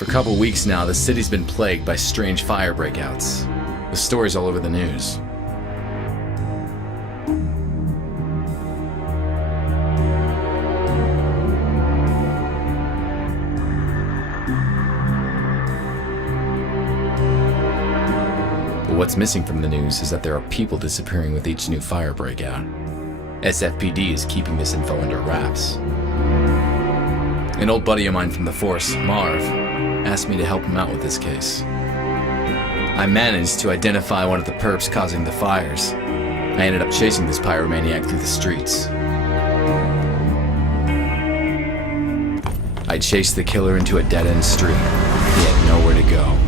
For a couple weeks now, the city's been plagued by strange fire breakouts. The story's all over the news. But what's missing from the news is that there are people disappearing with each new fire breakout. SFPD is keeping this info under wraps. An old buddy of mine from the force, Marv, asked me to help him out with this case. I managed to identify one of the perps causing the fires. I ended up chasing this pyromaniac through the streets. I chased the killer into a dead-end street. He had nowhere to go.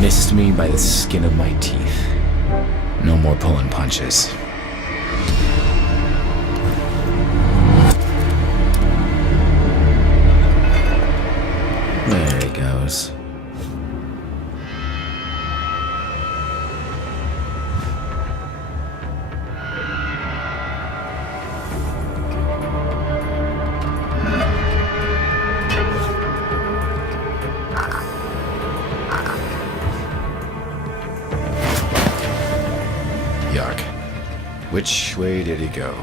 Missed me by the skin of my teeth. No more pulling punches. There he goes. Yuck. Which way did he go?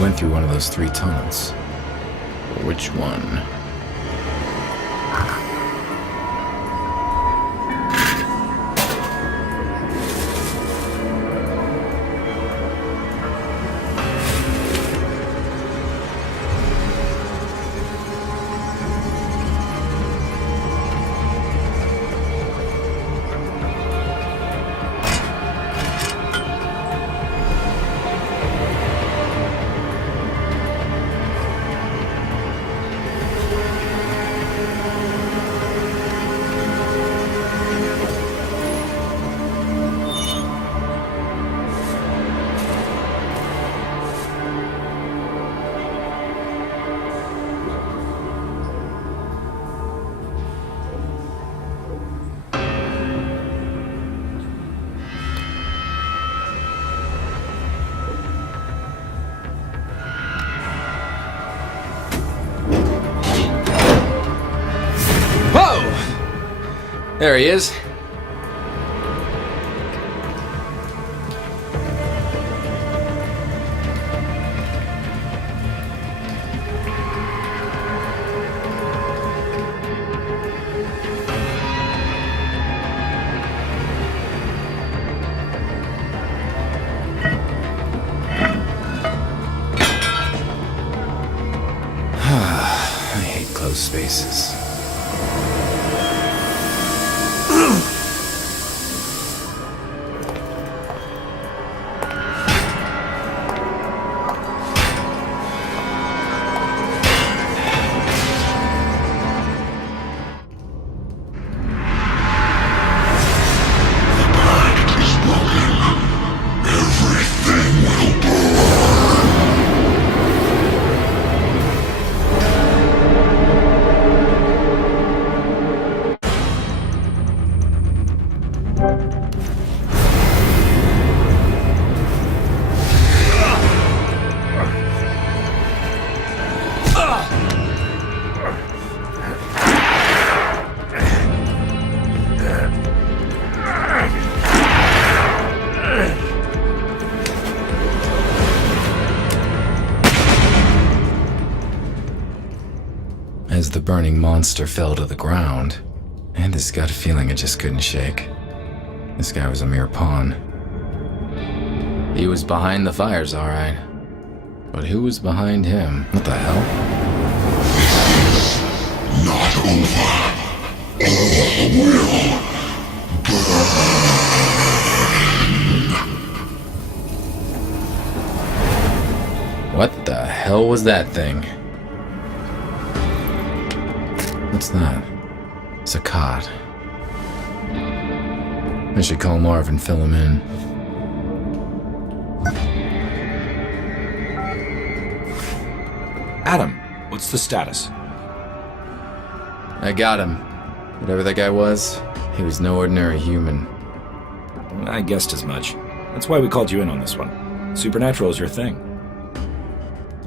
Went through one of those 3 tunnels. Which one? There he is. I hate closed spaces. the burning monster fell to the ground, I had this gut feeling I just couldn't shake. This guy was a mere pawn. He was behind the fires, all right. But who was behind him? What the hell? Not over. All will burn. What the hell was that thing? What's that? It's a cot. I should call Marv and fill him in. Adam, what's the status? I got him. Whatever that guy was, he was no ordinary human. I guessed as much. That's why we called you in on this one. Supernatural is your thing.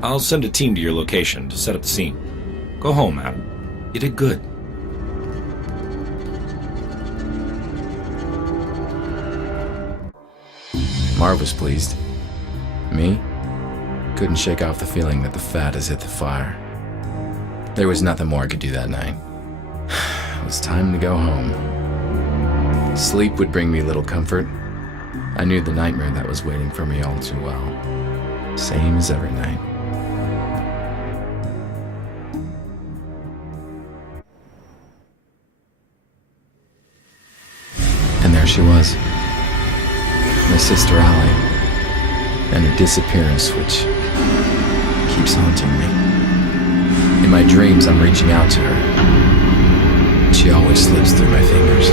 I'll send a team to your location to set up the scene. Go home, Adam. You did good. Marv was pleased. Me? Couldn't shake off the feeling that the fat has hit the fire. There was nothing more I could do that night. It was time to go home. Sleep would bring me little comfort. I knew the nightmare that was waiting for me all too well. Same as every night. And there she was. My sister Allie. And her disappearance, which keeps haunting me. In my dreams, I'm reaching out to her. She always slips through my fingers.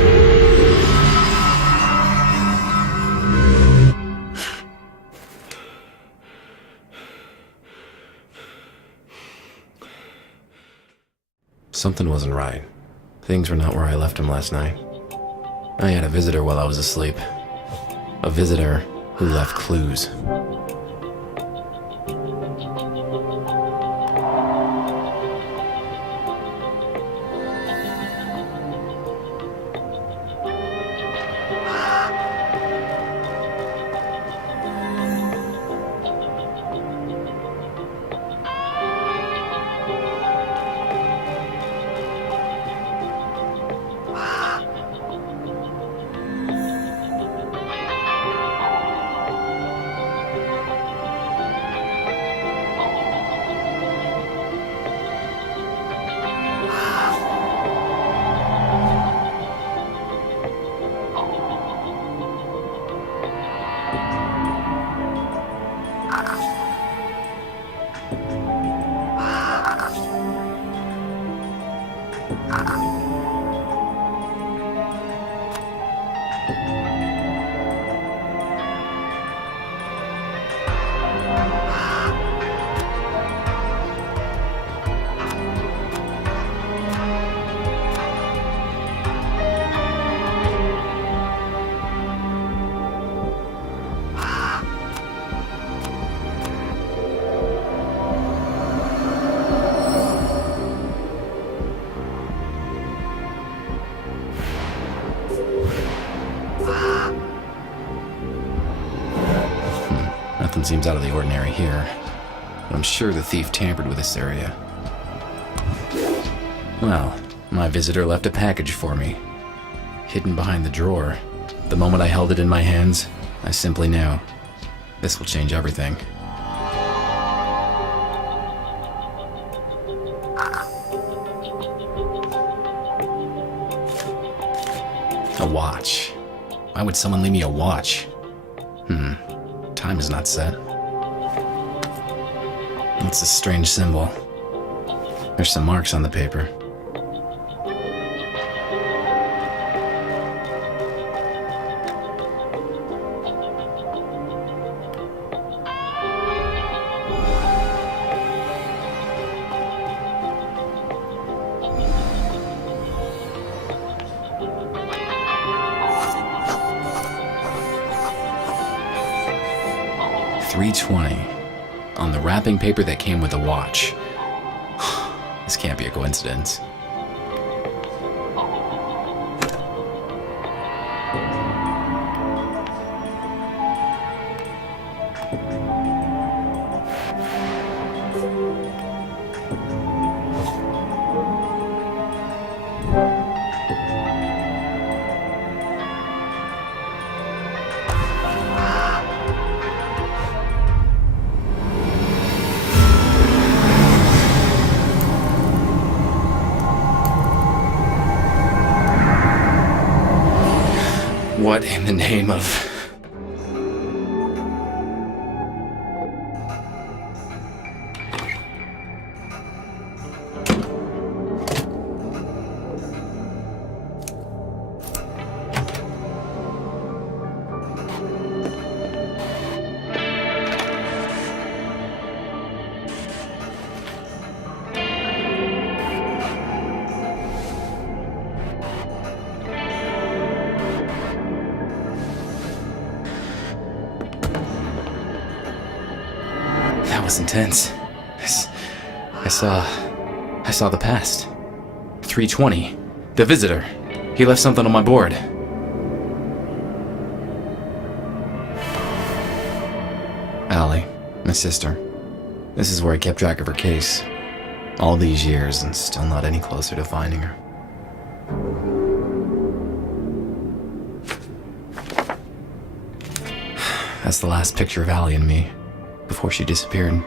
Something wasn't right. Things were not where I left them last night. I had a visitor while I was asleep. A visitor who left clues. Nothing seems out of the ordinary here. But I'm sure the thief tampered with this area. Well, my visitor left a package for me. Hidden behind the drawer. The moment I held it in my hands, I simply knew. This will change everything. A watch. Why would someone leave me a watch? Time is not set. What's this strange symbol? There's some marks on the paper. $3.20 on the wrapping paper that came with the watch. This can't be a coincidence. What in the name of... That was intense. I saw the past. 320. The visitor. He left something on my board. Allie, my sister. This is where I kept track of her case. All these years and still not any closer to finding her. That's the last picture of Allie and me, before she disappeared.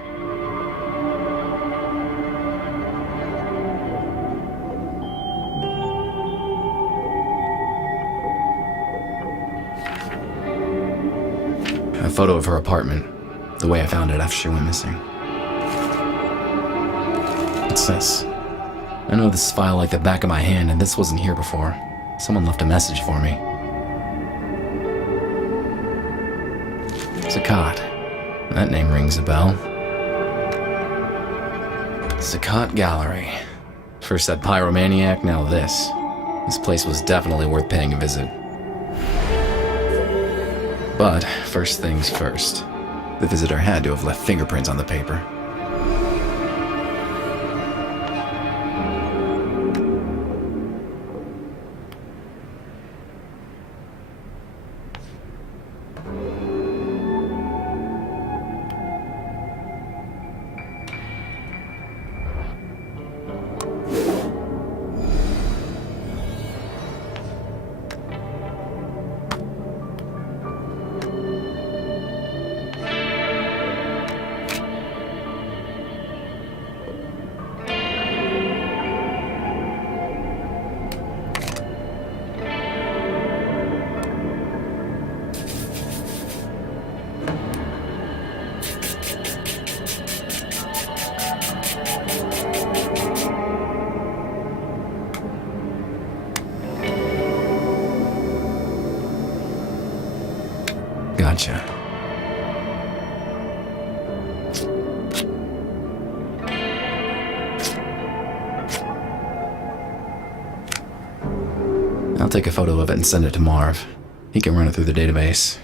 A photo of her apartment, the way I found it after she went missing. What's this? I know this file like the back of my hand, and this wasn't here before. Someone left a message for me. Sakat. That name rings a bell. Sakat Gallery. First that pyromaniac, now this. This place was definitely worth paying a visit. But first things first. The visitor had to have left fingerprints on the paper. Gotcha. I'll take a photo of it and send it to Marv. He can run it through the database.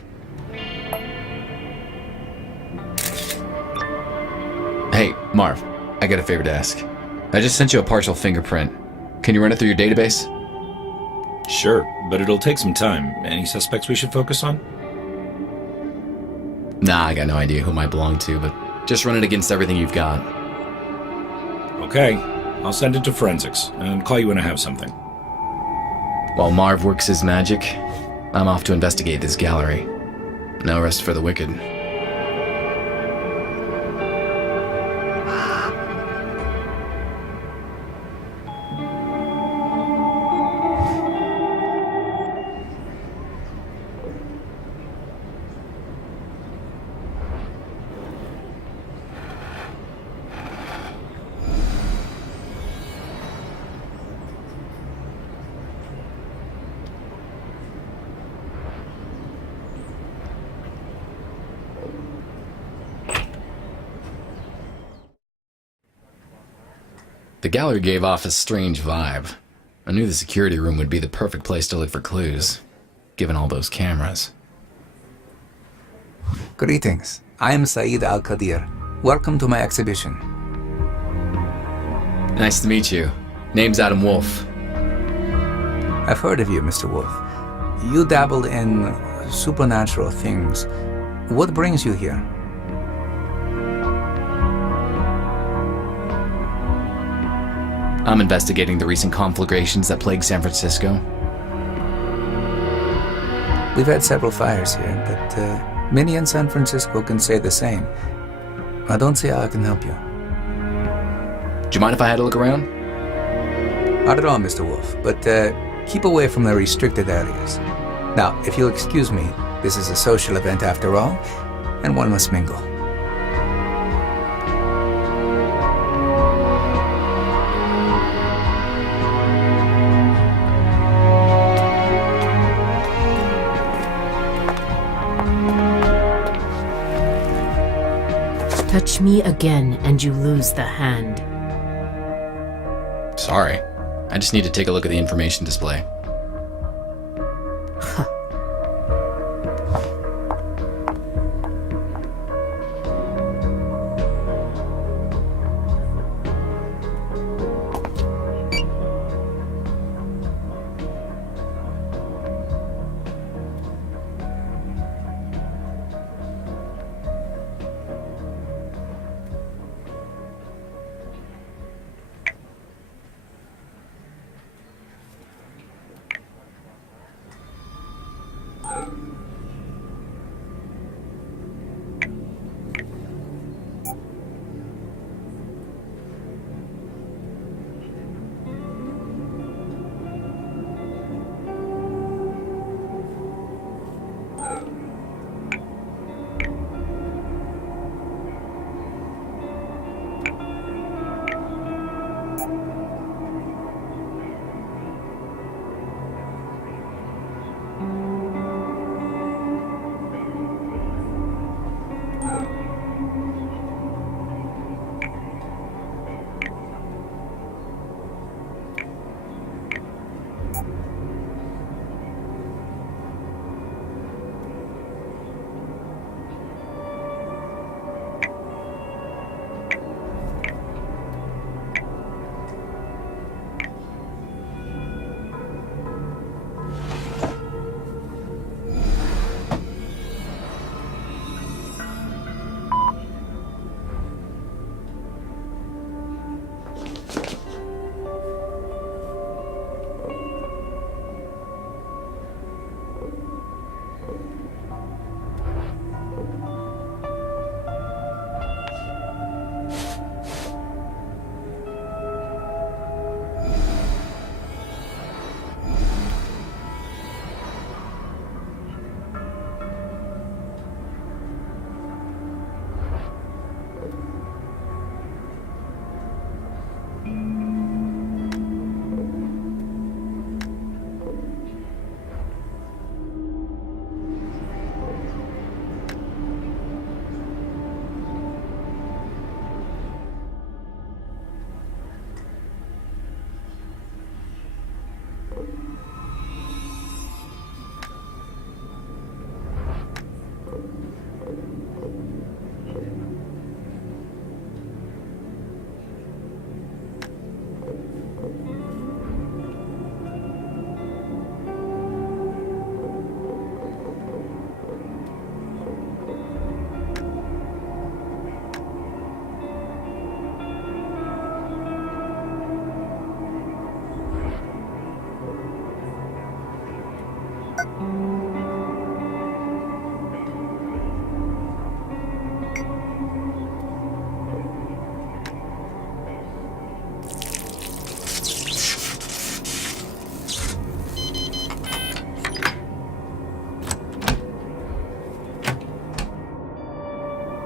Hey, Marv, I got a favor to ask. I just sent you a partial fingerprint. Can you run it through your database? Sure, but it'll take some time. Any suspects we should focus on? Nah, I got no idea who it might belong to, but just run it against everything you've got. Okay, I'll send it to forensics and call you when I have something. While Marv works his magic, I'm off to investigate this gallery. No rest for the wicked. The gallery gave off a strange vibe. I knew the security room would be the perfect place to look for clues, given all those cameras. Greetings. I am Saeed Al-Qadir. Welcome to my exhibition. Nice to meet you. Name's Adam Wolfe. I've heard of you, Mr. Wolfe. You dabble in supernatural things. What brings you here? I'm investigating the recent conflagrations that plague San Francisco. We've had several fires here, but many in San Francisco can say the same. I don't see how I can help you. Do you mind if I had a look around? Not at all, Mr. Wolfe, but keep away from the restricted areas. Now, if you'll excuse me, this is a social event after all, and one must mingle. Touch me again and you lose the hand. Sorry. I just need to take a look at the information display.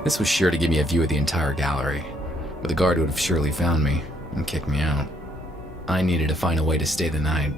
This was sure to give me a view of the entire gallery, but the guard would have surely found me and kicked me out. I needed to find a way to stay the night.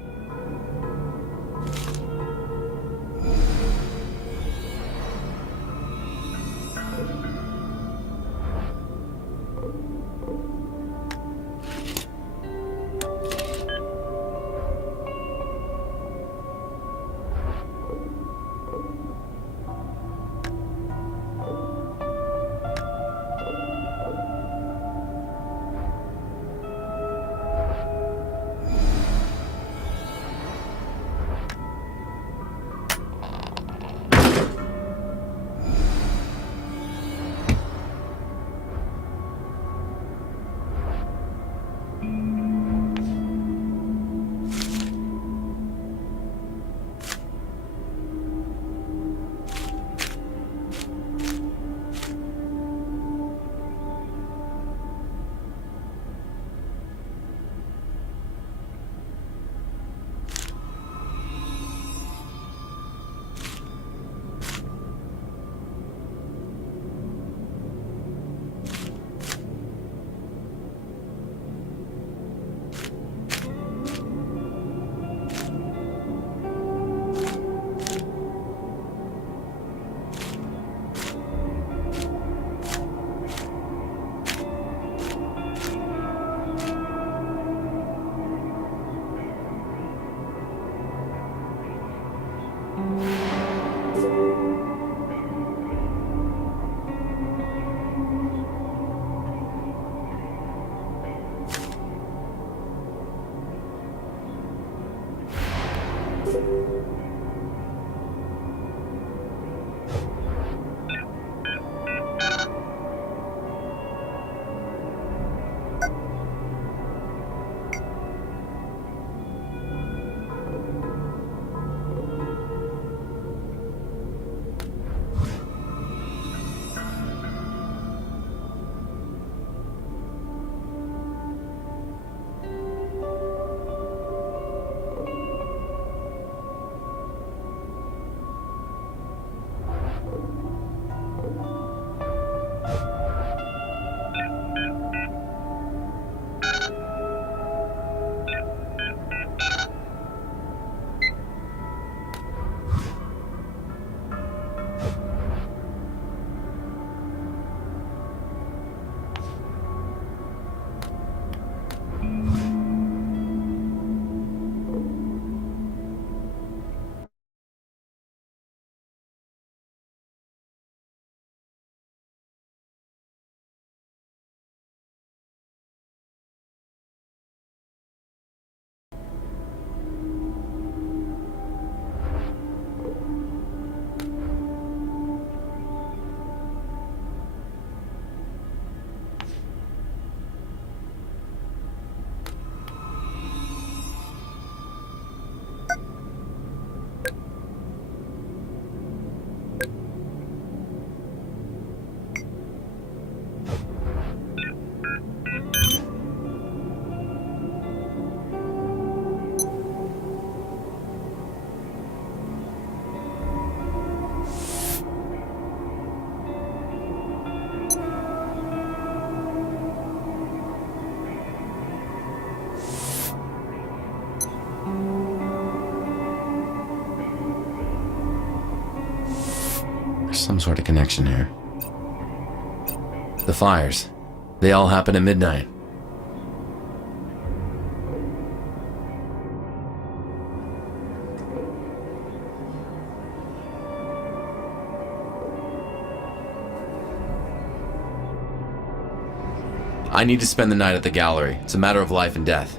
some sort of connection here. The fires. They all happen at midnight. I need to spend the night at the gallery. It's a matter of life and death.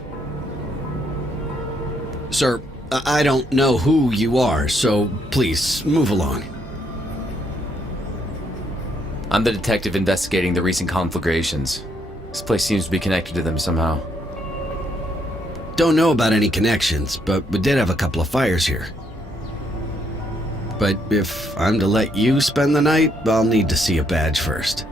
Sir, I don't know who you are, so please move along. I'm the detective investigating the recent conflagrations. This place seems to be connected to them somehow. Don't know about any connections, but we did have a couple of fires here. But if I'm to let you spend the night, I'll need to see a badge first.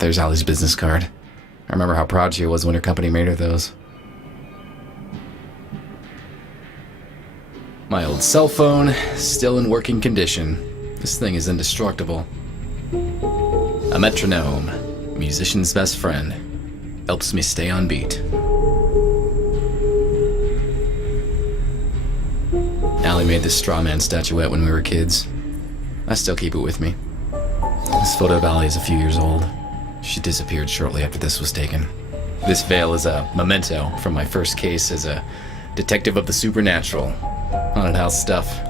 There's Allie's business card. I remember how proud she was when her company made her those. My old cell phone, still in working condition. This thing is indestructible. A metronome, musician's best friend. Helps me stay on beat. Allie made this straw man statuette when we were kids. I still keep it with me. This photo of Allie is a few years old. She disappeared shortly after this was taken. This veil is a memento from my first case as a detective of the supernatural. Haunted house stuff.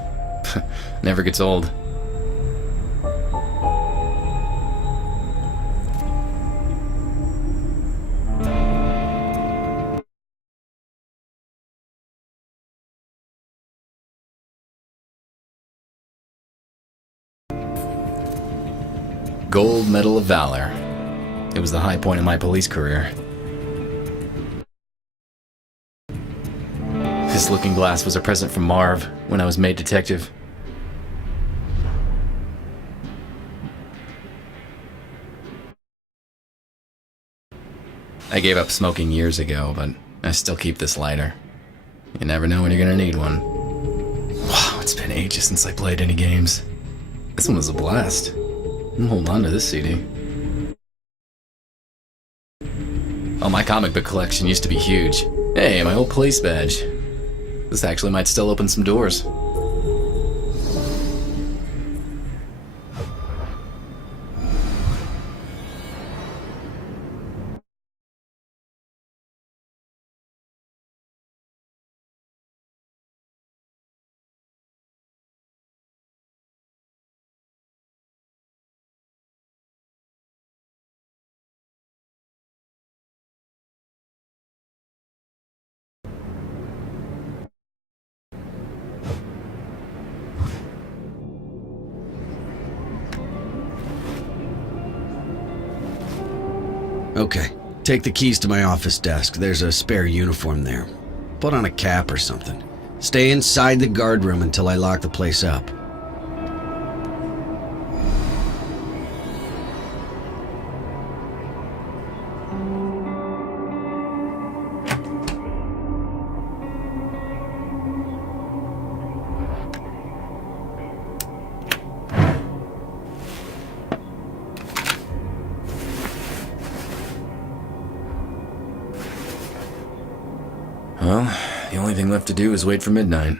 Never gets old. Gold Medal of Valor. It was the high point of my police career. This looking glass was a present from Marv when I was made detective. I gave up smoking years ago, but I still keep this lighter. You never know when you're gonna need one. Wow, it's been ages since I played any games. This one was a blast. I'm holding on to this CD. Oh, my comic book collection used to be huge. Hey, my old police badge. This actually might still open some doors. Okay, take the keys to my office desk. There's a spare uniform there. Put on a cap or something. Stay inside the guard room until I lock the place up. Well, the only thing left to do is wait for midnight.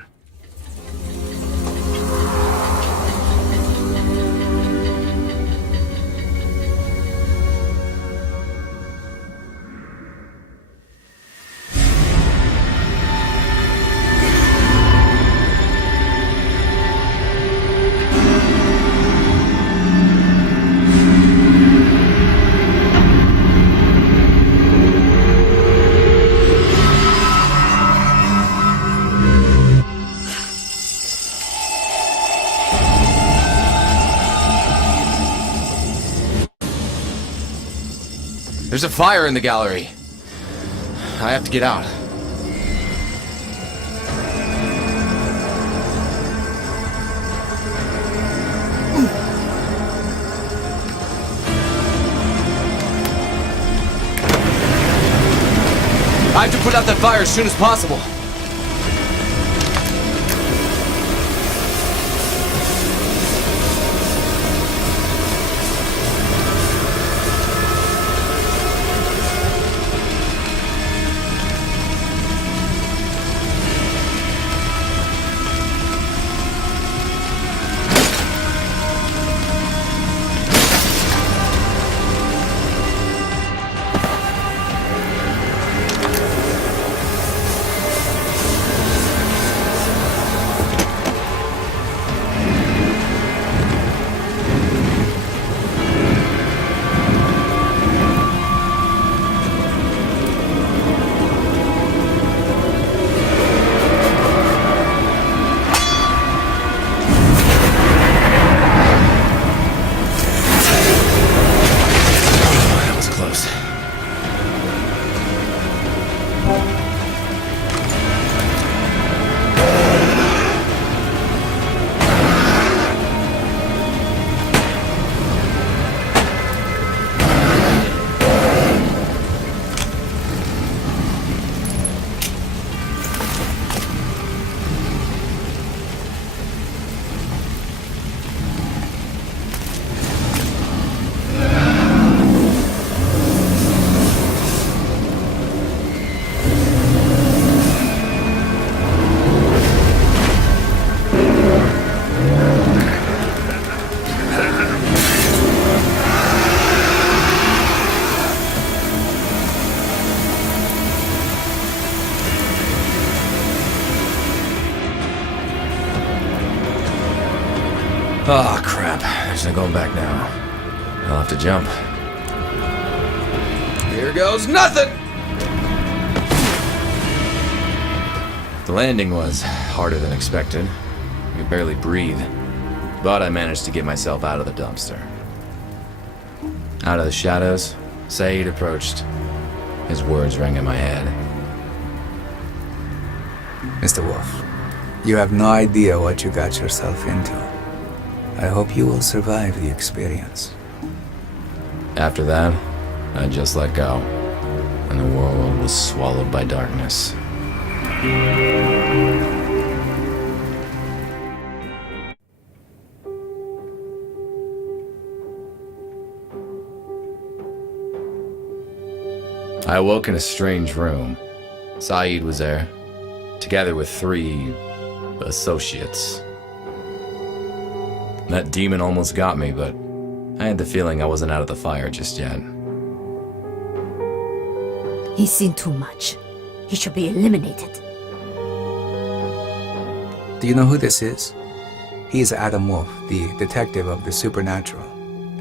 There's a fire in the gallery. I have to get out. I have to put out that fire as soon as possible. Oh, crap. There's no going back now. I'll have to jump. Here goes nothing! The landing was harder than expected. I could barely breathe. But I managed to get myself out of the dumpster. Out of the shadows, Saeed approached. His words rang in my head. Mr. Wolfe, you have no idea what you got yourself into. I hope you will survive the experience. After that, I just let go, and the world was swallowed by darkness. I awoke in a strange room. Saeed was there, together with 3 associates. That demon almost got me, but I had the feeling I wasn't out of the fire just yet. He's seen too much. He should be eliminated. Do you know who this is? He is Adam Wolfe, the detective of the supernatural.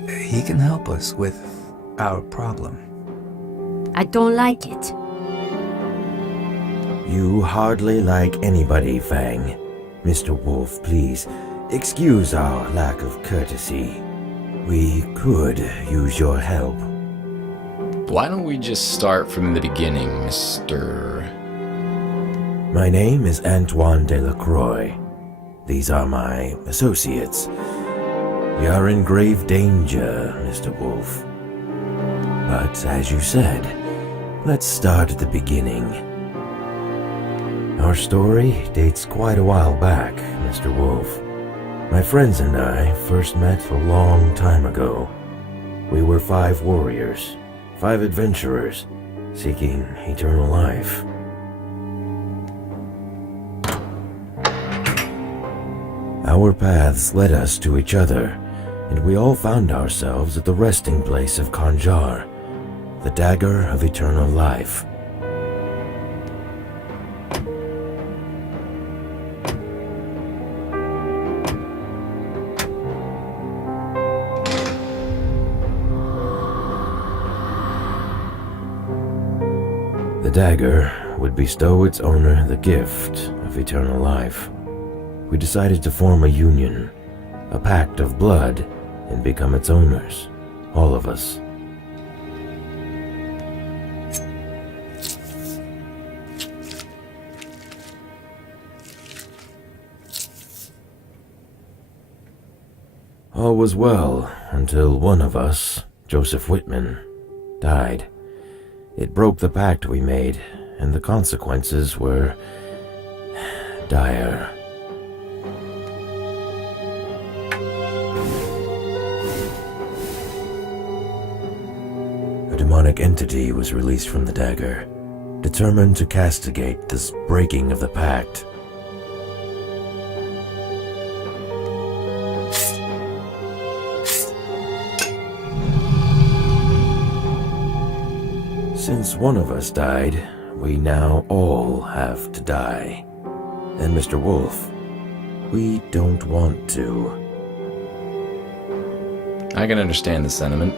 He can help us with our problem. I don't like it. You hardly like anybody, Fang. Mr. Wolfe, please, excuse our lack of courtesy. We could use your help. Why don't we just start from the beginning, Mr. My name is Antoine Delacroix. These are my associates. We are in grave danger, Mr. Wolfe. But as you said, let's start at the beginning. Our story dates quite a while back, Mr. Wolfe. My friends and I first met a long time ago. We were 5 warriors, 5 adventurers, seeking eternal life. Our paths led us to each other, and we all found ourselves at the resting place of Kanjar, the dagger of eternal life. The dagger would bestow its owner the gift of eternal life. We decided to form a union, a pact of blood, and become its owners, all of us. all was well until one of us, Joseph Whitman, died. It broke the pact we made, and the consequences were dire. A demonic entity was released from the dagger, determined to castigate this breaking of the pact. Since one of us died, we now all have to die. And Mr. Wolfe, we don't want to. I can understand the sentiment.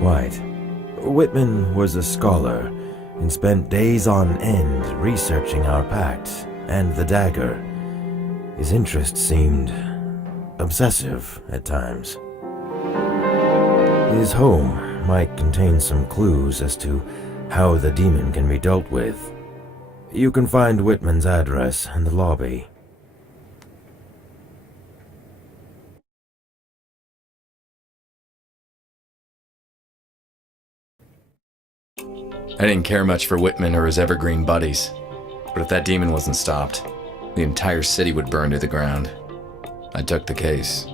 Quite. Whitman was a scholar and spent days on end researching our pact and the dagger. His interest seemed obsessive at times. His home might contain some clues as to how the demon can be dealt with. You can find Whitman's address in the lobby. I didn't care much for Whitman or his evergreen buddies, but if that demon wasn't stopped, the entire city would burn to the ground. I took the case.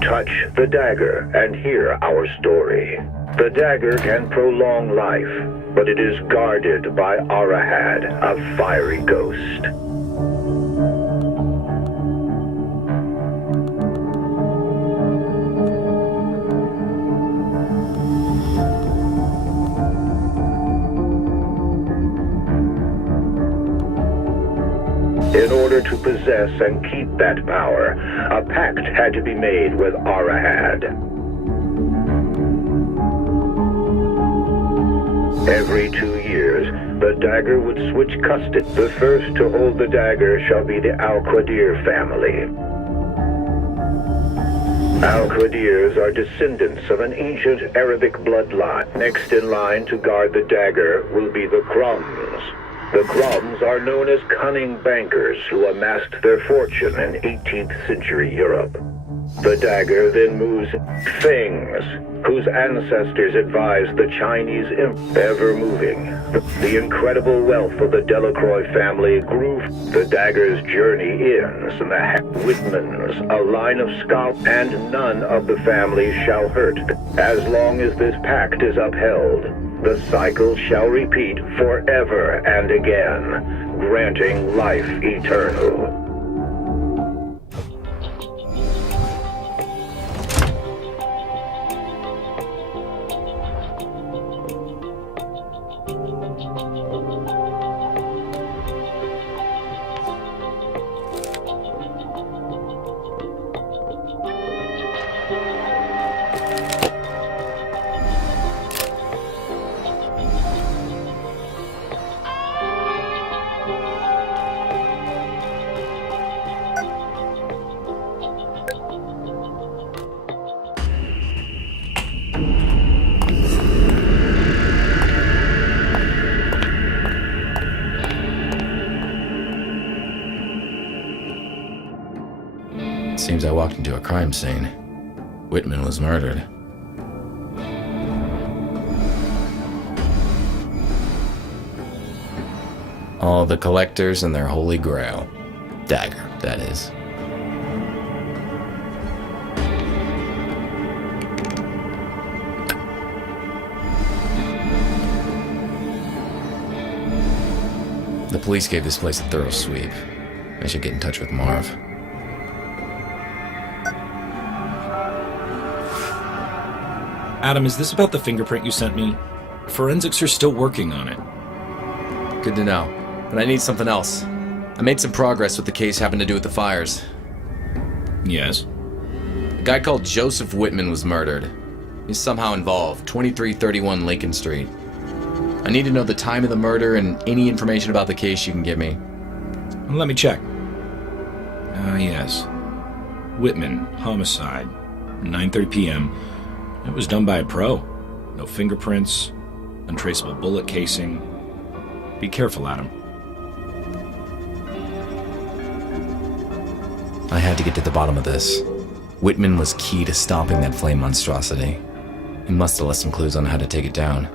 Touch the dagger and hear our story. The dagger can prolong life, but it is guarded by Arahad, a fiery ghost. In order to possess and keep that power, a pact had to be made with Arahad. Every 2 years, the dagger would switch custody. The first to hold the dagger shall be the Al-Qadir family. Al-Qadirs are descendants of an ancient Arabic bloodline. Next in line to guard the dagger will be the Krums. The Krums are known as cunning bankers who amassed their fortune in 18th century Europe. The dagger then moves Fangs, whose ancestors advised the Chinese ever moving. The incredible wealth of the Delacroix family grew. The dagger's journey ends in the Whitmans, a line of scholars, and none of the family shall hurt. As long as this pact is upheld, the cycle shall repeat forever and again, granting life eternal. seems I walked into a crime scene. Whitman was murdered. All the collectors and their holy grail. Dagger, that is. The police gave this place a thorough sweep. I should get in touch with Marv. Adam, is this about the fingerprint you sent me? Forensics are still working on it. Good to know. But I need something else. I made some progress with the case having to do with the fires. Yes? A guy called Joseph Whitman was murdered. He's somehow involved. 2331 Lincoln Street. I need to know the time of the murder and any information about the case you can give me. Let me check. Yes. Whitman, homicide. 9:30 p.m. It was done by a pro. No fingerprints, untraceable bullet casing. Be careful, Adam. I had to get to the bottom of this. Whitman was key to stopping that flame monstrosity. He must have left some clues on how to take it down.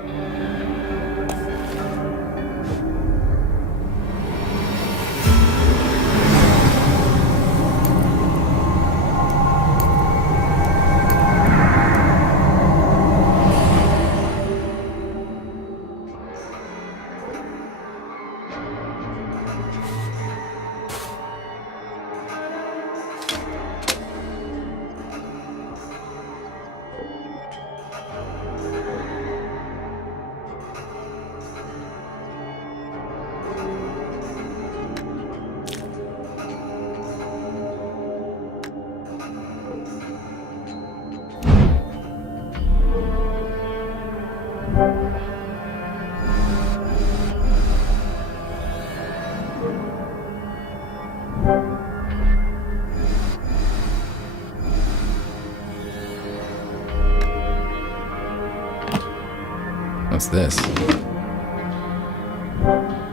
What's this?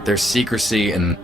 There's secrecy and...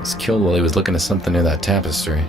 was killed while he was looking at something near that tapestry.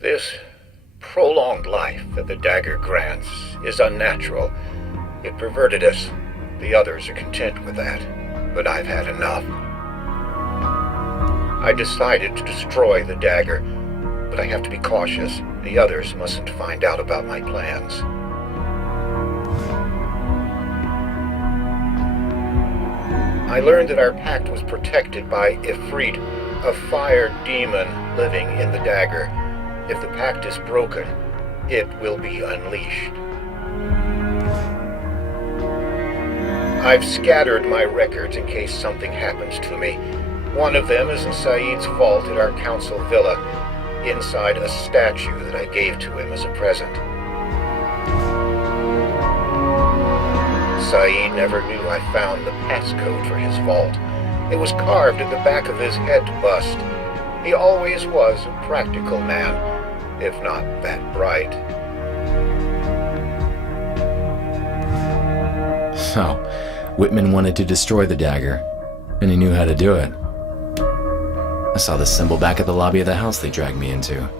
This prolonged life that the dagger grants is unnatural. It perverted us. The others are content with that, but I've had enough. I decided to destroy the dagger, but I have to be cautious. The others mustn't find out about my plans. I learned that our pact was protected by Ifrit, a fire demon living in the dagger. If the pact is broken, it will be unleashed. I've scattered my records in case something happens to me. One of them is in Saeed's vault at our council villa, inside a statue that I gave to him as a present. Saeed never knew I found the passcode for his vault. It was carved at the back of his head bust. He always was a practical man, if not that bright. So, Whitman wanted to destroy the dagger, and he knew how to do it. I saw the symbol back at the lobby of the house they dragged me into.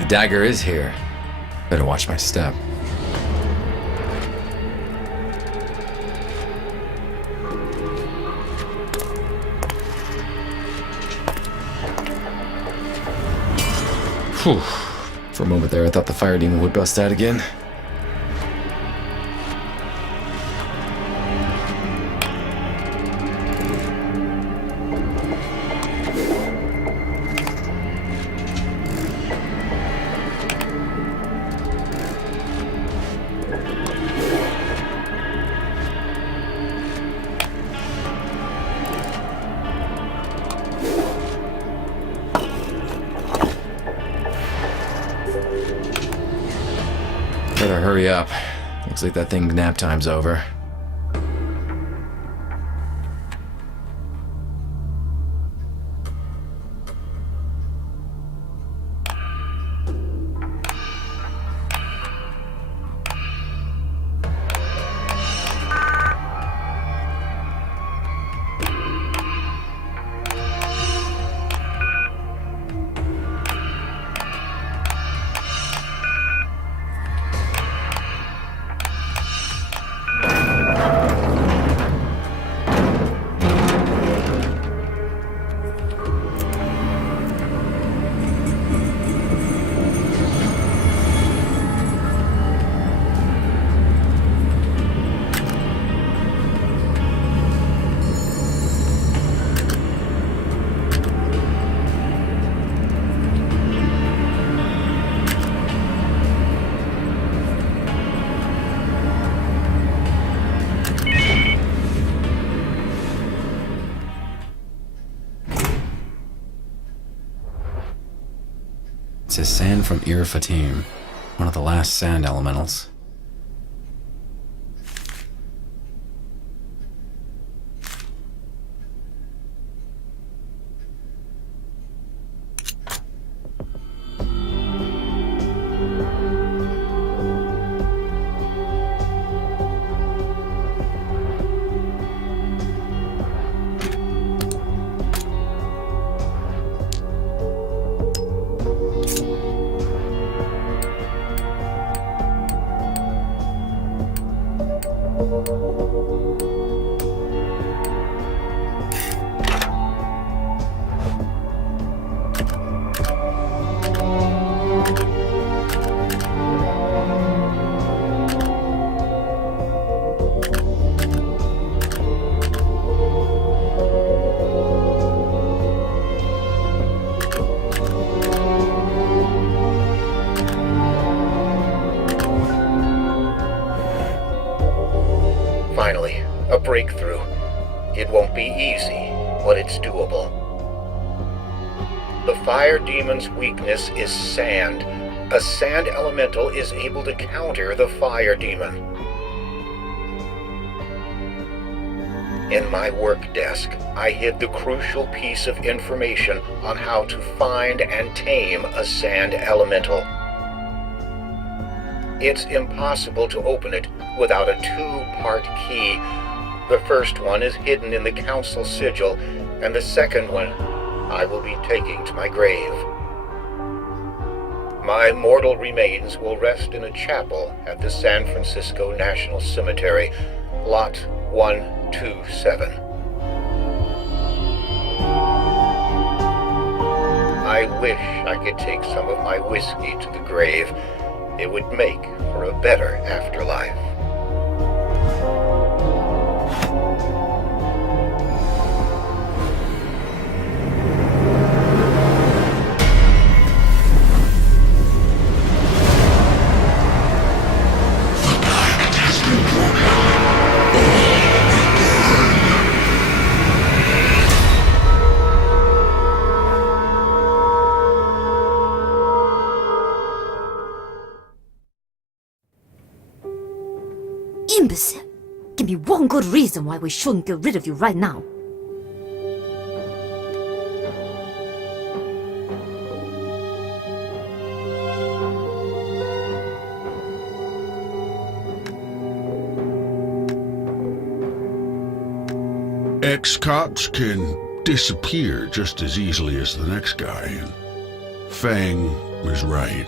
The dagger is here. Better watch my step. Whew. For a moment there, I thought the fire demon would bust out again. Better hurry up. Looks like that thing's nap time's over. says sand from Ir Fatim, one of the last sand elementals. Finally, a breakthrough. It won't be easy, but it's doable. The fire demon's weakness is sand. A sand elemental is able to counter the fire demon. In my work desk, I hid the crucial piece of information on how to find and tame a sand elemental. It's impossible to open it without a two-part key. The first one is hidden in the council sigil, and the second one I will be taking to my grave. My mortal remains will rest in a chapel at the San Francisco National Cemetery, Lot 127. I wish I could take some of my whiskey to the grave. It would make for a better afterlife. Imbecile! Give me one good reason why we shouldn't get rid of you right now. Ex-cops can disappear just as easily as the next guy, and Fang is right.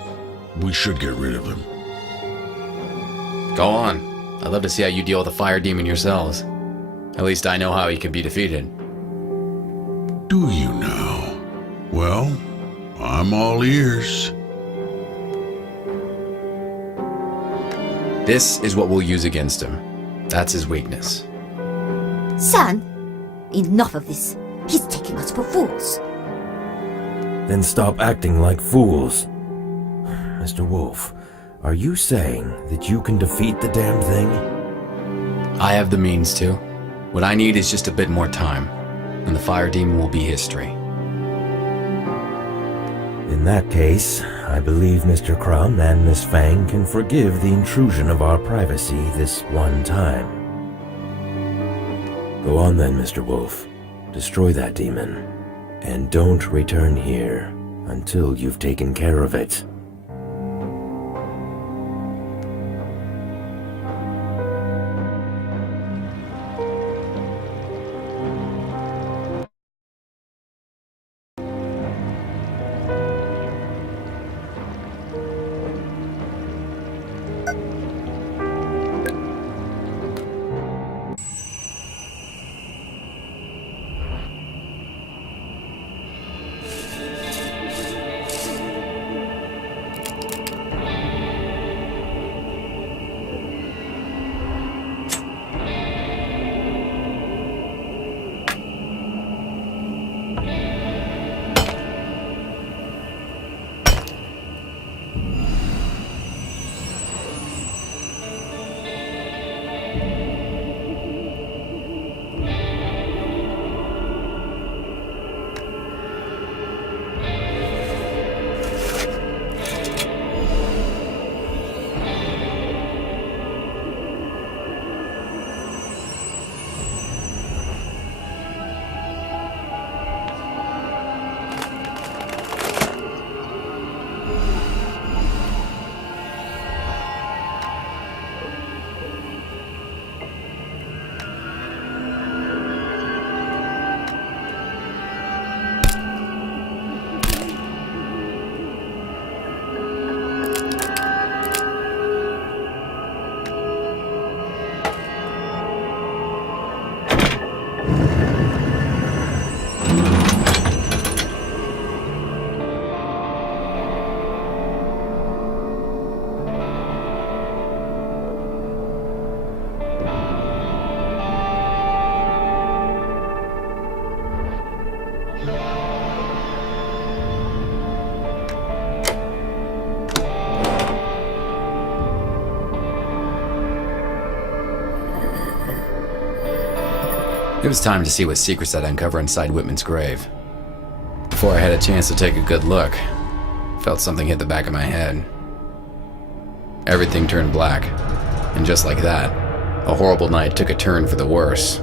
We should get rid of him. Go on. I'd love to see how you deal with the fire demon yourselves. At least I know how he can be defeated. Do you now? Well, I'm all ears. This is what we'll use against him. That's his weakness. San, enough of this. He's taking us for fools. Then stop acting like fools. Mr. Wolfe, are you saying that you can defeat the damn thing? I have the means to. What I need is just a bit more time, and the fire demon will be history. In that case, I believe Mr. Crumb and Miss Fang can forgive the intrusion of our privacy this one time. Go on then, Mr. Wolfe. Destroy that demon, and don't return here until you've taken care of it. was time to see what secrets I'd uncover inside Whitman's grave. Before I had a chance to take a good look, felt something hit the back of my head. Everything turned black, and just like that, a horrible night took a turn for the worse.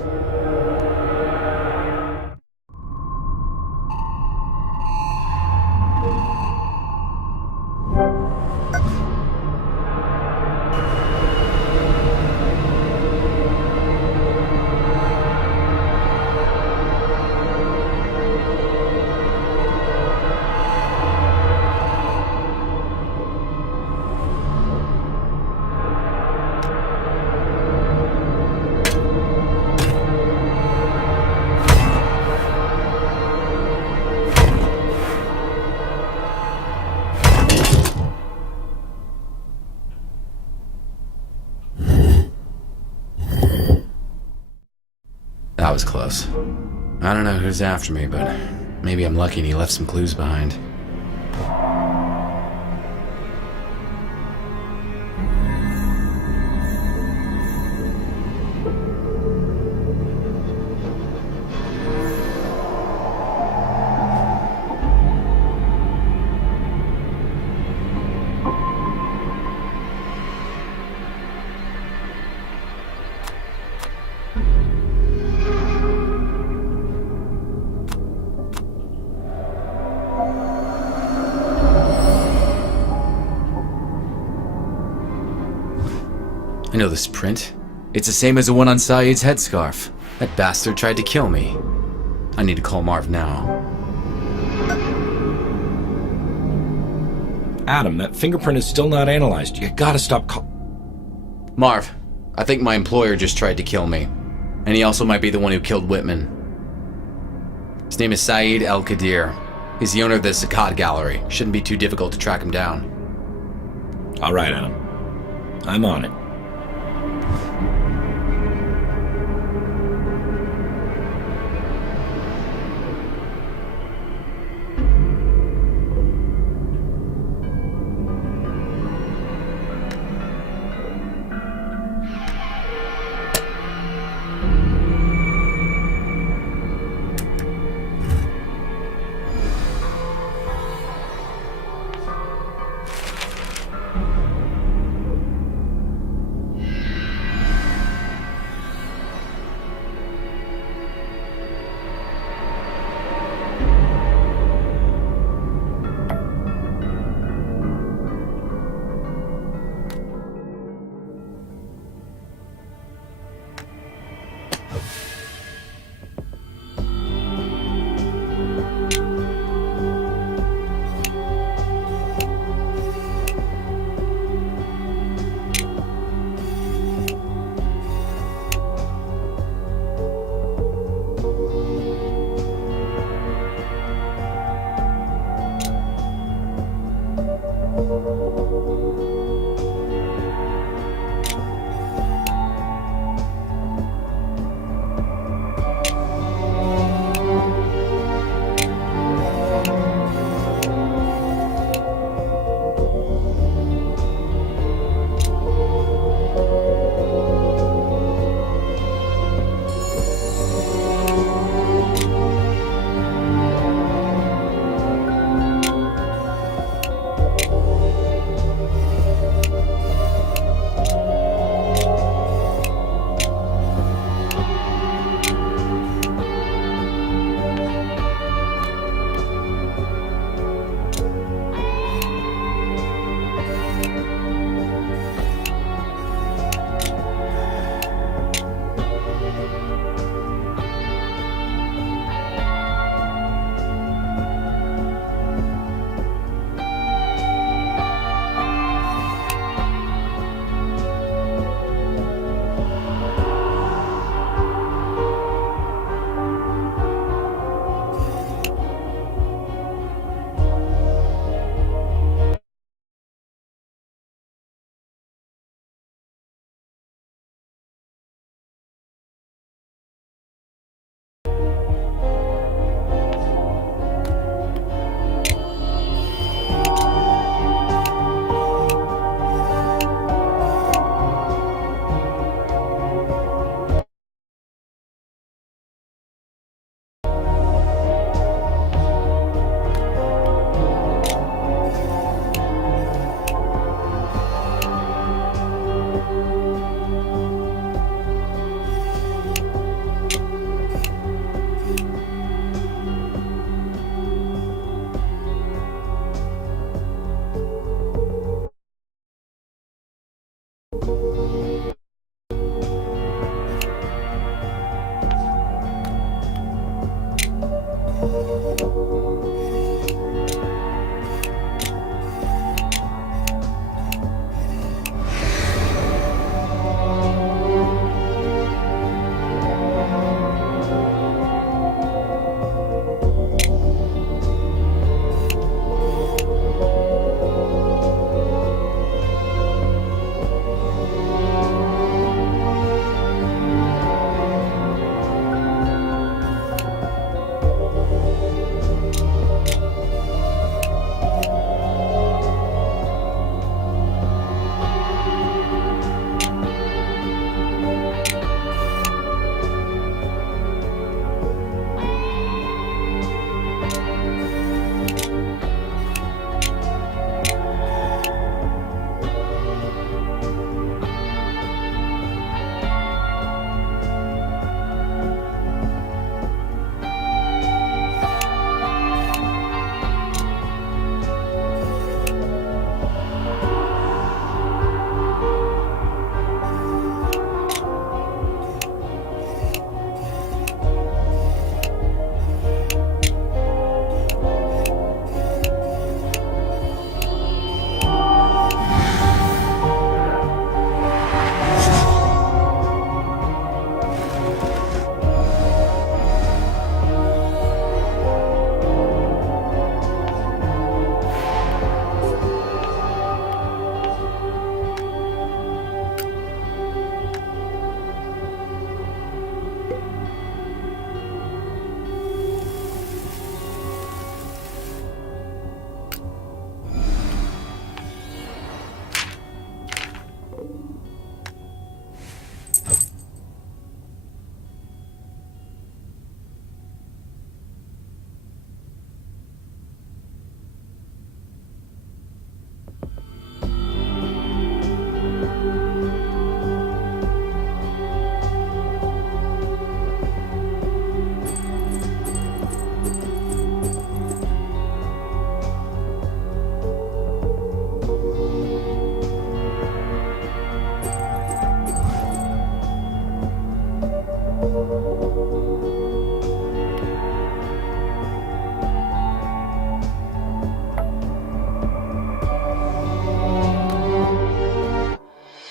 That was close. I don't know who's after me, but maybe I'm lucky and he left some clues behind. I know this print. It's the same as the one on Saeed's headscarf. That bastard tried to kill me. I need to call Marv now. Adam, that fingerprint is still not analyzed. You gotta stop Marv, I think my employer just tried to kill me. And he also might be the one who killed Whitman. His name is Saeed El-Qadir. He's the owner of the Saqqat Gallery. Shouldn't be too difficult to track him down. All right, Adam. I'm on it.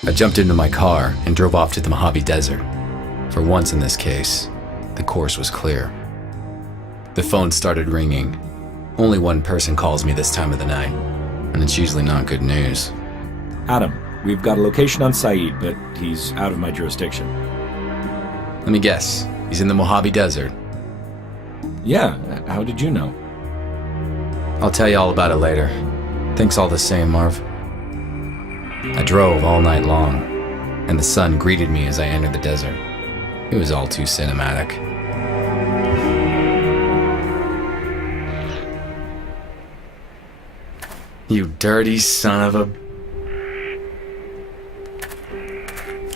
I jumped into my car and drove off to the Mojave Desert. For once in this case, the course was clear. The phone started ringing. Only one person calls me this time of the night, and it's usually not good news. Adam, we've got a location on Saeed, but he's out of my jurisdiction. Let me guess, he's in the Mojave Desert. Yeah, how did you know? I'll tell you all about it later. Thanks all the same, Marv. I drove all night long, and the sun greeted me as I entered the desert. It was all too cinematic. You dirty son of a...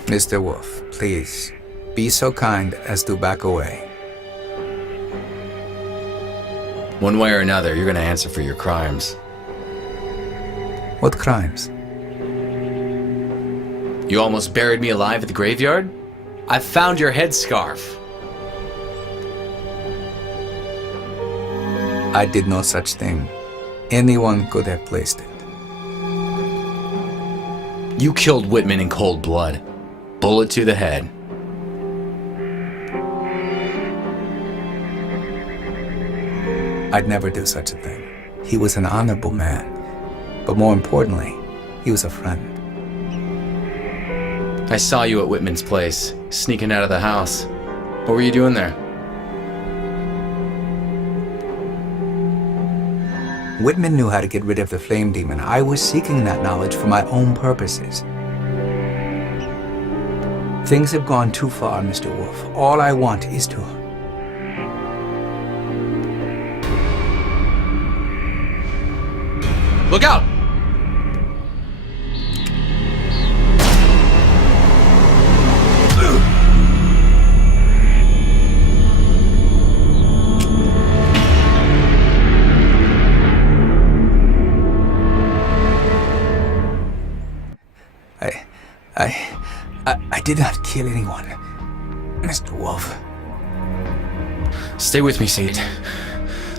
Mr. Wolfe, please, be so kind as to back away. One way or another, you're gonna answer for your crimes. What crimes? You almost buried me alive at the graveyard? I found your headscarf. I did no such thing. Anyone could have placed it. You killed Whitman in cold blood. Bullet to the head. I'd never do such a thing. He was an honorable man. But more importantly, he was a friend. I saw you at Whitman's place, sneaking out of the house. What were you doing there? Whitman knew how to get rid of the flame demon. I was seeking that knowledge for my own purposes. Things have gone too far, Mr. Wolfe. All I want is to... Look out! I did not kill anyone, Mr. Wolfe. Stay with me, Saeed.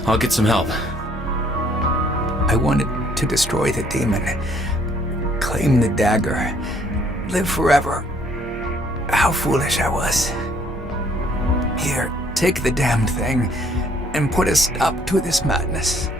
I'll get some help. I wanted to destroy the demon, claim the dagger, live forever. How foolish I was. Here, take the damned thing and put a stop to this madness.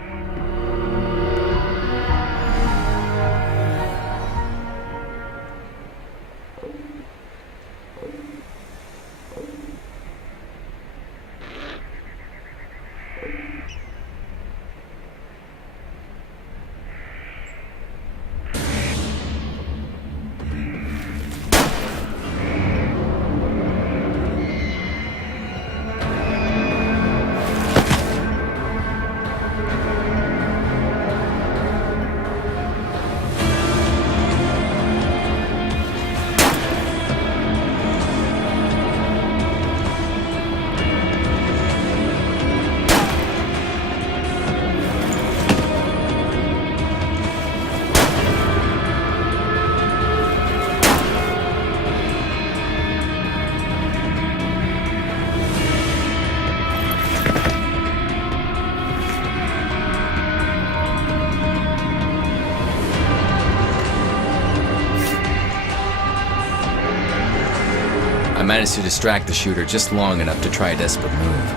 I managed to distract the shooter just long enough to try a desperate move.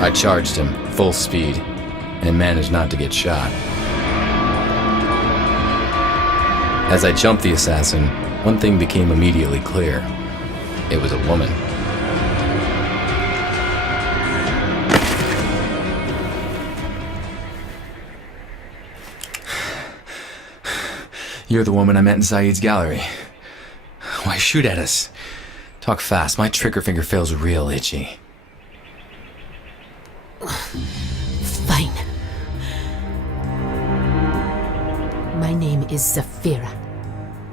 I charged him, full speed, and managed not to get shot. As I jumped the assassin, one thing became immediately clear. It was a woman. You're the woman I met in Saeed's gallery. Why shoot at us? Talk fast, my trigger finger feels real itchy. Fine. My name is Zafira.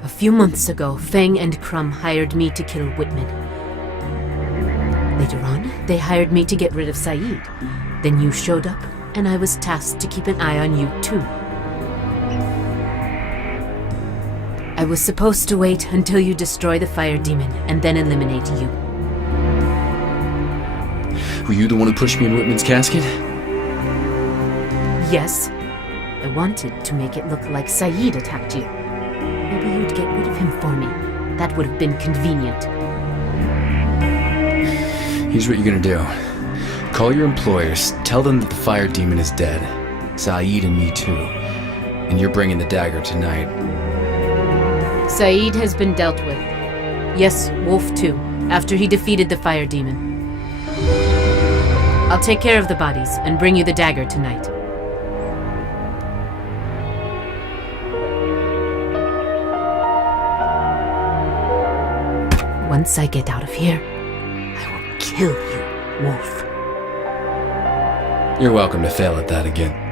A few months ago, Feng and Crumb hired me to kill Whitman. Later on, they hired me to get rid of Saeed. Then you showed up, and I was tasked to keep an eye on you too. I was supposed to wait until you destroy the fire demon and then eliminate you. Were you the one who pushed me in Whitman's casket? Yes. I wanted to make it look like Saeed attacked you. Maybe you'd get rid of him for me. That would have been convenient. Here's what you're gonna do. Call your employers, tell them that the fire demon is dead. Saeed and me too. And you're bringing the dagger tonight. Saeed has been dealt with. Yes, Wolfe too, after he defeated the fire demon. I'll take care of the bodies and bring you the dagger tonight. Once I get out of here, I will kill you, Wolfe. You're welcome to fail at that again.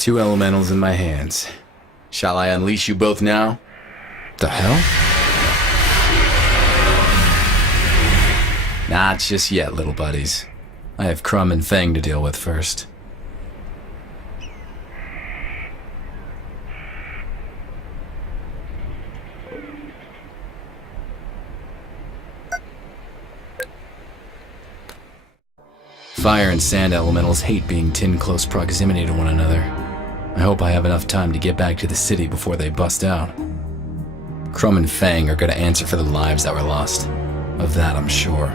Two elementals in my hands. Shall I unleash you both now? The hell? Not just yet, little buddies. I have Crumb and Fang to deal with first. Fire and sand elementals hate being in close proximity to one another. I hope I have enough time to get back to the city before they bust out. Crumb and Fang are gonna answer for the lives that were lost. Of that, I'm sure.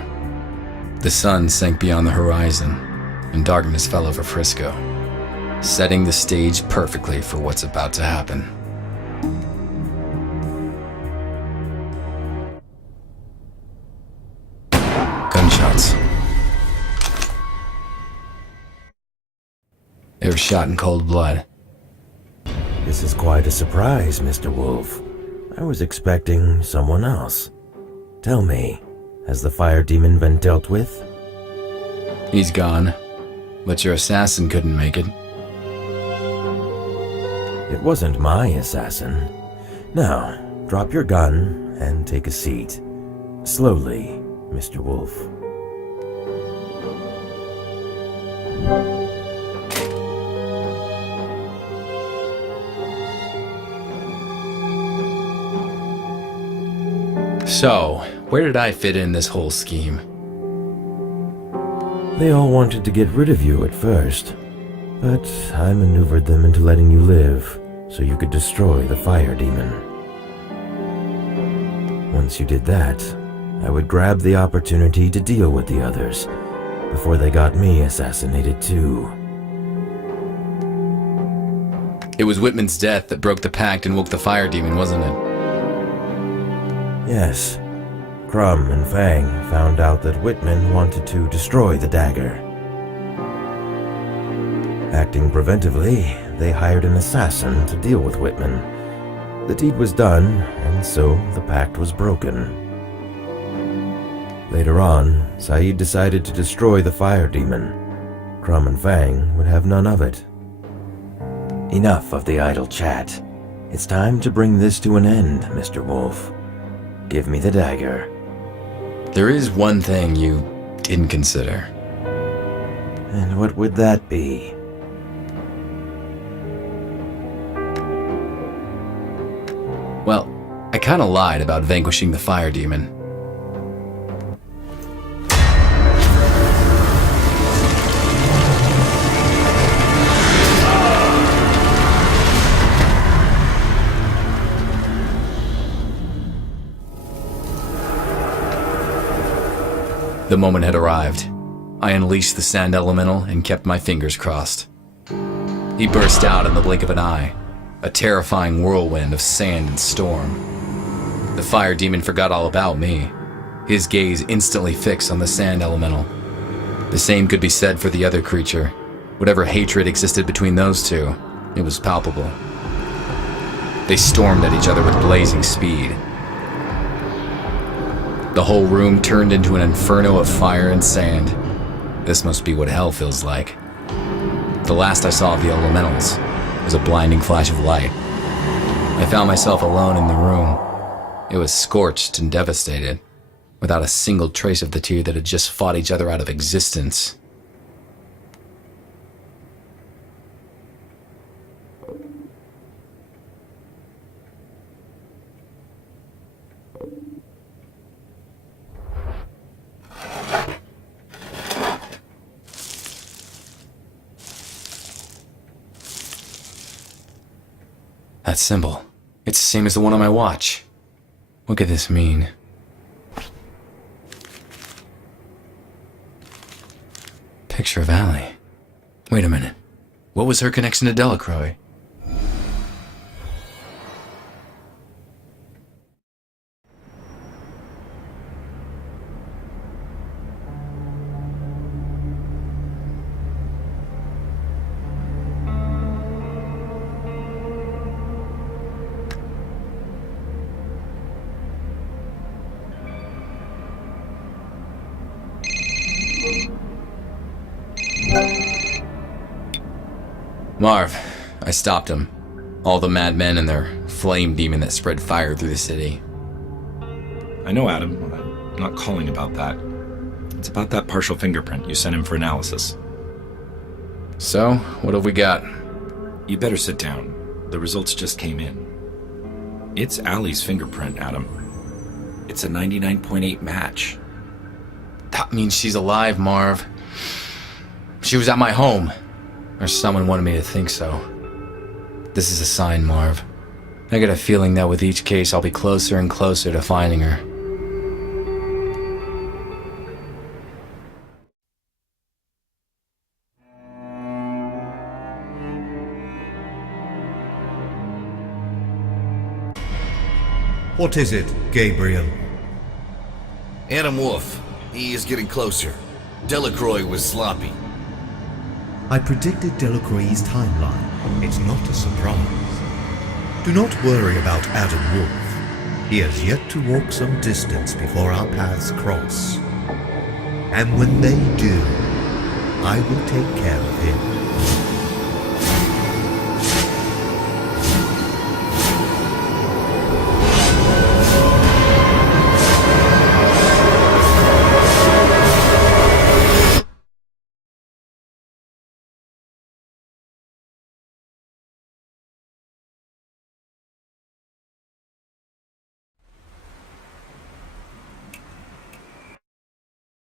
The sun sank beyond the horizon, and darkness fell over Frisco, setting the stage perfectly for what's about to happen. Gunshots. They were shot in cold blood. This is quite a surprise, Mr. Wolfe. I was expecting someone else. Tell me, has the fire demon been dealt with? He's gone, but your assassin couldn't make it. It wasn't my assassin. Now, drop your gun and take a seat. Slowly, Mr. Wolfe. So, where did I fit in this whole scheme? They all wanted to get rid of you at first, but I maneuvered them into letting you live so you could destroy the fire demon. Once you did that, I would grab the opportunity to deal with the others before they got me assassinated too. It was Whitman's death that broke the pact and woke the fire demon, wasn't it? Yes. Crumb and Fang found out that Whitman wanted to destroy the dagger. Acting preventively, they hired an assassin to deal with Whitman. The deed was done, and so the pact was broken. Later on, Saeed decided to destroy the fire demon. Crumb and Fang would have none of it. Enough of the idle chat. It's time to bring this to an end, Mr. Wolfe. Give me the dagger. There is one thing you didn't consider. And what would that be? Well, I kinda lied about vanquishing the fire demon. The moment had arrived. I unleashed the sand elemental and kept my fingers crossed. He burst out in the blink of an eye, a terrifying whirlwind of sand and storm. The fire demon forgot all about me, his gaze instantly fixed on the sand elemental. The same could be said for the other creature. Whatever hatred existed between those two, it was palpable. They stormed at each other with blazing speed. The whole room turned into an inferno of fire and sand. This must be what hell feels like. The last I saw of the elementals was a blinding flash of light. I found myself alone in the room. It was scorched and devastated, without a single trace of the two that had just fought each other out of existence. That symbol. It's the same as the one on my watch. What could this mean? Picture of Allie. Wait a minute. What was her connection to Delacroix? Marv, I stopped him. All the madmen and their flame demon that spread fire through the city. I know, Adam. I'm not calling about that. It's about that partial fingerprint you sent him for analysis. So, what have we got? You better sit down. The results just came in. It's Allie's fingerprint, Adam. It's a 99.8 match. That means she's alive, Marv. She was at my home. Or someone wanted me to think so. This is a sign, Marv. I get a feeling that with each case I'll be closer and closer to finding her. What is it, Gabriel? Adam Wolfe. He is getting closer. Delacroix was sloppy. I predicted Delacroix's timeline. It's not a surprise. Do not worry about Adam Wolfe. He has yet to walk some distance before our paths cross. And when they do, I will take care of him.